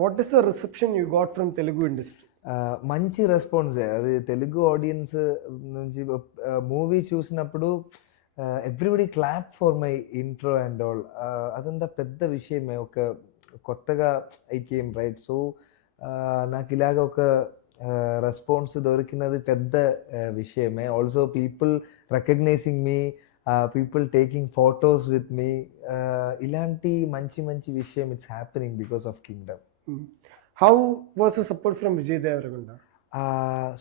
What is the reception you got from Telugu industry? మంచి response అది Telugu audience నుంచి movie చూసినప్పుడు everybody clap for my intro and all. అదంతా పెద్ద విషయమే. ఒక కొత్తగా ఐ కేమ్ రైట్. సో నాకు ఇలాగ ఒక రెస్పాన్స్ దొరికినది పెద్ద విషయమే. Also people recognising me, people taking photos with me, ఇలాంటి మంచి మంచి విషయం it's happening because of kingdom. How was the support from Vijay Deverakonda?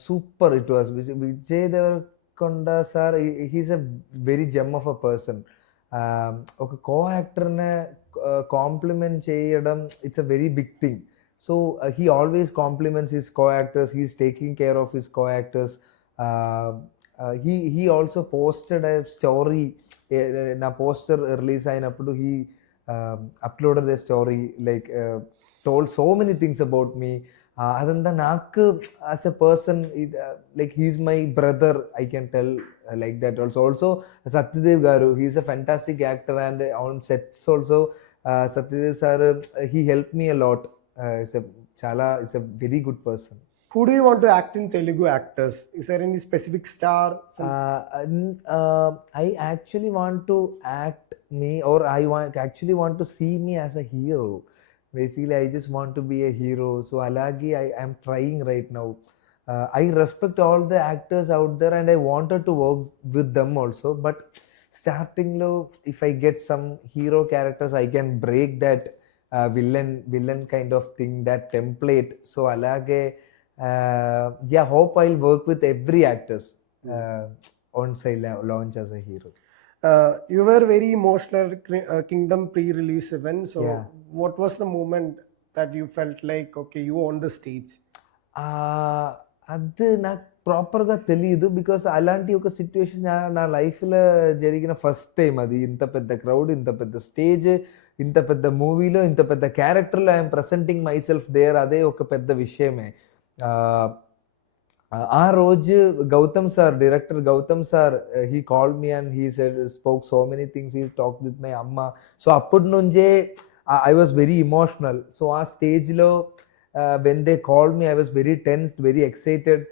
Super it was. Vijay Deverakonda sir, he's a very gem of a person. ఒక కో యాక్టర్ని compliment చేయడం it's a very big thing. So he always compliments his co actors, he's taking care of his co actors. He also posted a story. నా poster release అయినప్పుడు he uploaded a story like told so many things about me. Adanda నాకు as a person, like he's my brother, I can tell like that. Also Satyadev garu, he's a fantastic actor, and on sets also Satyadev sir, he helped me a lot. He's a very good person. Who do you want to act in Telugu actors? Is there any specific star? I actually want to act me, or actually want to see me as a hero. Basically, I just want to be a hero. So alagi I am trying right now. I respect all the actors out there, and I wanted to work with them also. But starting low, if I get some hero characters, I can break that villain kind of thing, that template. So alage, hope I'll work with every actors once I launch as a hero. You were very emotional Kingdom pre-release event. So what was the moment that you felt like, okay, you on the stage? అది నాకు ప్రాపర్గా తెలియదు. Because అలాంటి ఒక situation నా లైఫ్లో జరిగిన first time అది. ఇంత పెద్ద క్రౌడ్, ఇంత పెద్ద స్టేజ్, ఇంత పెద్ద మూవీలో, ఇంత పెద్ద క్యారెక్టర్లో I'm presenting myself there. అదే ఒక పెద్ద విషయమే. ఆ రోజు Gautam sir, director Gautam sir, he called me and he spoke so many things. He talk with my amma. So అప్పటి నుంచే I was very emotional. So ఆ స్టేజ్లో when they called me, I was very tensed, very excited.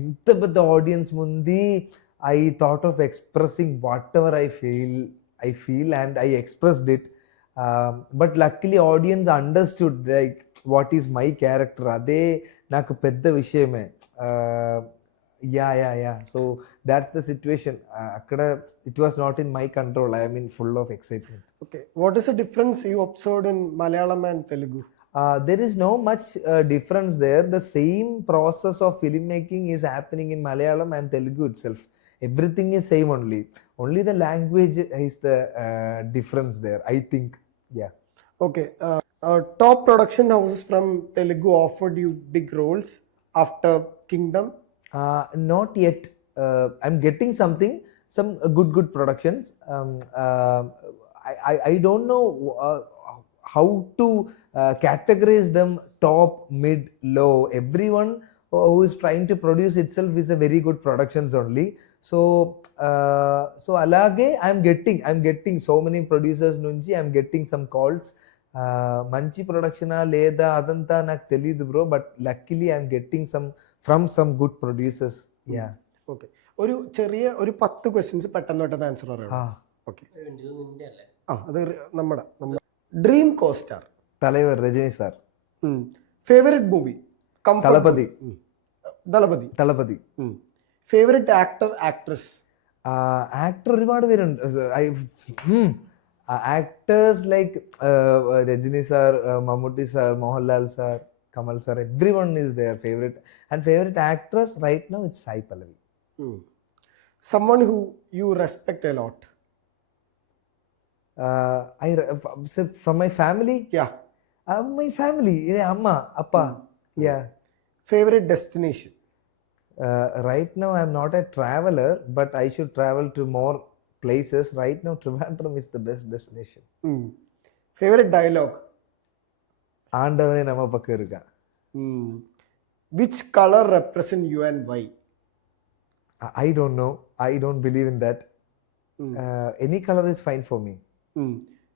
ఇంత పెద్ద audience ముందు I thought of expressing whatever I feel and I expressed it. But luckily audience understood like what is my character. అదే నాకు పెద్ద విషయమే. So that's the situation. అక్కడ it was not in my control. I mean full of excitement. Okay, what is the difference you observed in Malayalam and Telugu? There is no much difference there. The same process of filmmaking is happening in Malayalam and Telugu itself. Everything is same only. Only the language is the difference there, I think. Yeah. Okay. Top production houses from Telugu offered you big roles after Kingdom? Not yet. I'm getting some good productions. I don't know how to categorize them top, mid, low. Everyone who is trying to produce itself is a very good productions only. So alage I'm getting so many producers nunchi I'm getting some calls. మంచి ప్రొడక్షనా లేదా అదంతా నాకు తెలియదు bro. But luckily I'm getting from some good producers. Yeah. Okay, ഒരു 10 questions പെട്ടെന്ന് answer പറയാം. Okay, അത് നമ്മുടെ dream costar Thalaivar Rajini sir. Favourite movie Thalapathi. Favourite actor actress? Actor ഒരുപാട് പേരുണ്ട്. Actors like Rajini sir, Mammootty sir, Mohanlal sir, Kamal sir, everyone is their favorite. And favorite actress right now it's Sai Pallavi. Someone who you respect a lot? From my family? Yeah. My family, Amma, Appa. Yeah. Favorite destination? Right now I'm not a traveler, but I should travel to more places. Right now Trivandrum is the best destination. Favorite dialogue? Aandavane nama pakka iruka. Which color represent you and why? I don't know. I don't believe in that. Any color is fine for me.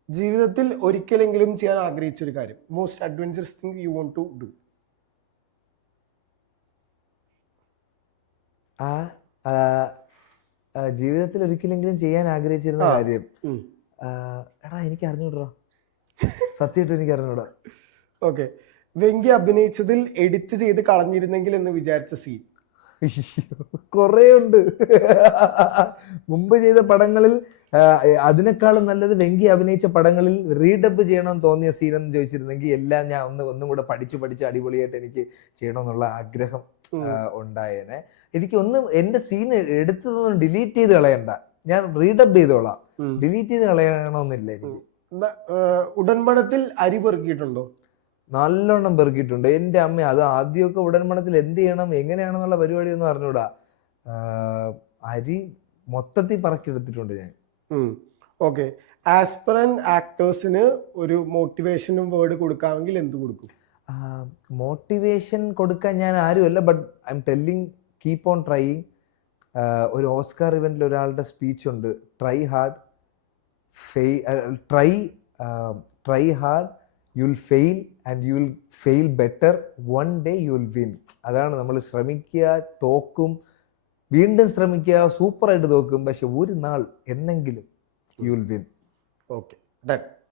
ജീവിതത്തിൽ ഒരിക്കലെങ്കിലും ചെയ്യാൻ ആഗ്രഹിച്ച ഒരു കാര്യം, most adventurous thing you want to do. ആ ആ, ജീവിതത്തിൽ ഒരിക്കലെങ്കിലും ചെയ്യാൻ ആഗ്രഹിച്ചിരുന്ന കാര്യം എടാ എനിക്ക് അറിഞ്ഞൂടാ, സത്യമായിട്ടും എനിക്ക് അറിഞ്ഞൂടാ. ഓക്കെ, വെങ്കി അഭിനയിച്ചതിൽ എഡിറ്റ് ചെയ്ത് കളഞ്ഞിരുന്നെങ്കിൽ എന്ന് വിചാരിച്ച സീൻ? കൊറേ ഉണ്ട്. മുമ്പ് ചെയ്ത പടങ്ങളിൽ അതിനേക്കാളും നല്ലത് വെങ്കി അഭിനയിച്ച പടങ്ങളിൽ റീഡബ് ചെയ്യണമെന്ന് തോന്നിയ സീൻ എന്ന് ചോദിച്ചിരുന്നെങ്കിൽ എല്ലാം ഞാൻ ഒന്നും കൂടെ പഠിച്ച് അടിപൊളിയായിട്ട് എനിക്ക് ചെയ്യണമെന്നുള്ള ആഗ്രഹം ഉണ്ടായേനെ. എനിക്ക് എന്റെ സീൻ എടുത്തതൊന്നും ഡിലീറ്റ് ചെയ്ത് കളയണ്ട, ഞാൻ റീഡബ് ചെയ്തോളാം, ഡിലീറ്റ് ചെയ്ത് കളയണമെന്നില്ല എനിക്ക്. ഉടൻമണത്തിൽ അരി പെറുക്കിയിട്ടുണ്ടോ? നല്ലോണം പെറുക്കിയിട്ടുണ്ട് എൻ്റെ അമ്മ. അത് ആദ്യമൊക്കെ ഉടൻമണത്തിൽ എന്ത് ചെയ്യണം എങ്ങനെയാണെന്നുള്ള പരിപാടി ഒന്നും അറിഞ്ഞൂടാ. അരി മൊത്തത്തിൽ പറക്കിയെടുത്തിട്ടുണ്ട് ഞാൻ. ഓക്കെ, ആസ്പിറന്റ് ആക്ടേഴ്സിന് ഒരു മോട്ടിവേഷനും വേർഡ് കൊടുക്കാമെങ്കിൽ എന്ത് കൊടുക്കും? മോട്ടിവേഷൻ കൊടുക്കാൻ ഞാൻ ആരുമല്ല, but I M telling keep on trying. ഒരു ഓസ്കാർ ഇവന്റിൽ ഒരാളുടെ സ്പീച്ച് ഉണ്ട്, try hard try hard you'll fail and you'll fail better, one day you'll win. അതാണ് നമ്മൾ ശ്രമിക്കുക, തോക്കും, വീണ്ടും ശ്രമിക്കുക, സൂപ്പറായിട്ട് തോക്കും, പക്ഷെ ഒരു നാൾ എന്നെങ്കിലും യുൽ വിൻ. Okay, done.